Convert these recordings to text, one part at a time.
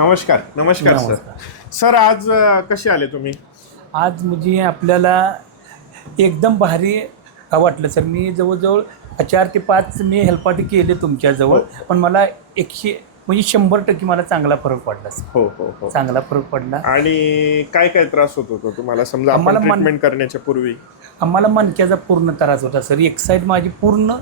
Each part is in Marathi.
नमस्कार नमस्कार सर. सर आज कसे आले तुम्ही? आज म्हणजे आपल्याला एकदम भारी वाटलं सर. मी जवळजवळ 4 ते 5 मी हेल्पाटी केले तुमच्याजवळ, पण मला 100 म्हणजे 100% मला चांगला फरक पडला सर. हो हो हो. चांगला फरक पडला. आणि काय काय त्रास होत होता तुम्हाला समजा आपण ट्रीटमेंट करण्याच्या पूर्वी? आम्हाला मणक्याचा पूर्ण त्रास होता सर. एक साईड माझी पूर्ण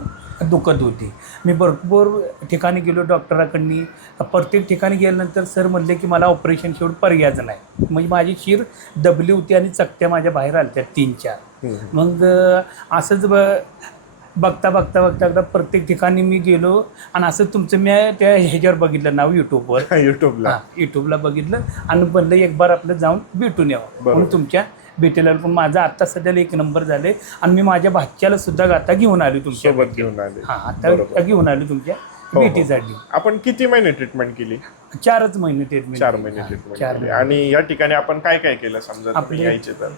दुखत होती. मी भरपूर ठिकाणी गेलो डॉक्टराकडनी. प्रत्येक ठिकाणी गेल्यानंतर सर म्हणले की मला ऑपरेशन शेवट पर्यायच नाही. म्हणजे माझी शिर दबली होती आणि चकत्या माझ्या बाहेर आल्या 3-4. मग असंच बघता बघता बघता बघता प्रत्येक ठिकाणी मी गेलो आणि असं तुमचं मी त्या ह्याच्यावर बघितलं नाव यूट्यूबवर. यूट्यूबला बघितलं आणि म्हणलं एक बार आपलं जाऊन भेटून यावं म्हणून तुमच्या भेटेला. पण माझा आत्ता सध्याला 1 नंबर झाले आणि मी माझ्या भाच्याला सुद्धा आता घेऊन आलो तुमच्या सोबत घेऊन आले. हां आता घेऊन आलो तुमच्या भेटीसाठी. आपण किती महिने ट्रीटमेंट केली? 4च महिने ट्रीटमेंट. 4 महिने ट्रीटमेंट केली. आणि या ठिकाणी आपण काय काय केलं समजा आपले यायचे तर?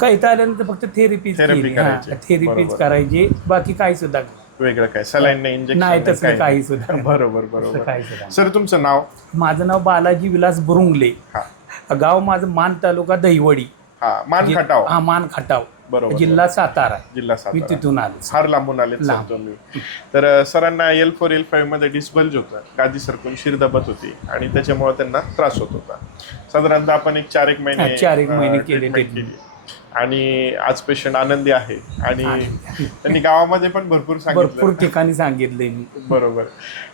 काय इथं आल्यानंतर फक्त थेरपीज करायची, बाकी काही सुद्धा वेगळं काय सलाईन नाही, इंजेक्शन नाही, तसं काही सुद्धा. बरोबर बरोबर. सर तुमचं नाव? माझं नाव बालाजी विलास बुरुंगले. गाव माझं मान तालुका दहिवडी. मान खटाव. मान खटाव बरोबर. जिल्हा सातारा. मी तिथून आलो. फार लांबून आले तुम्ही. तर सरांना L4 L5 मध्ये डिस्बल्ज होतं, गादी सरकून शिर दबत होती आणि त्याच्यामुळे त्यांना त्रास होत होता. साधारणतः आपण 4-1 महिने केली आणि आज पेशंट आनंदी आहे. आणि त्यांनी गावामध्ये पण भरपूर ठिकाणी सांगितले मी. बरोबर,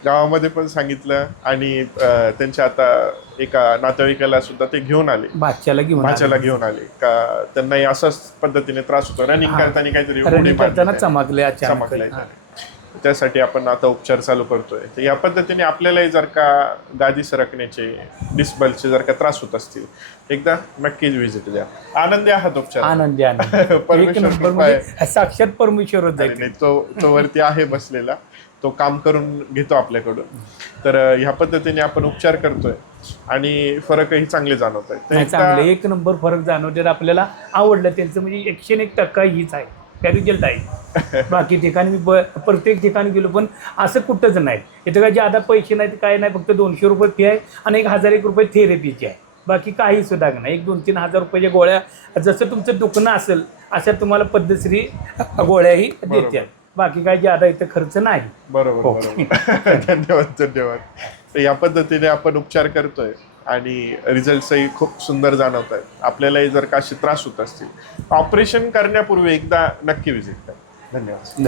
गावामध्ये पण सांगितलं. आणि त्यांच्या आता एका नातेवाईकाला सुद्धा ते घेऊन आले, भाच्याला घेऊन आले का त्यांनाही असाच पद्धतीने त्रास होतो. रनिंग करताना काहीतरी चमकले. त्यासाठी आपण आता उपचार चालू करतोय. तर या पद्धतीने आपल्यालाही जर का गादी सरकण्याचे, डिस्बल्सचे जर का त्रास होत असतील, एकदा नक्कीच व्हिजिट द्या. आनंदी आहात उपचार? आनंदी साक्षात परमेश्वर तो वरती आहे बसलेला, तो काम करून घेतो आपल्याकडून. तर ह्या पद्धतीने आपण उपचार करतोय आणि फरकही चांगले जाणवत आहेत. 1 नंबर फरक जाणवते. आपल्याला आवडलं त्यांचं. म्हणजे 101% हीच आहे, त्या रिझल्ट आहे. बाकी ठिकाणी मी प्रत्येक ठिकाणी गेलो पण असं कुठंच नाही. इथं काय ज्यादा पैसे नाहीत, काय नाही. फक्त 200 रुपये फी आहे आणि 1001 रुपये थेरपीची आहे. बाकी काही सुद्धा नाही. 1-2-3 हजार रुपयाच्या गोळ्या, जसं तुमचं दुखणं असेल अशा तुम्हाला पद्धतशीर गोळ्याही देतात. बाकी काय ज्यादा इथं खर्च नाही. बरोबर. धन्यवाद. तर या पद्धतीने आपण उपचार करतोय आणि रिझल्ट्सही खूप सुंदर जाणवत आहेत. आपल्यालाही जर का असे त्रास होत असतील, ऑपरेशन करण्यापूर्वी एकदा नक्की व्हिजिट करा. धन्यवाद.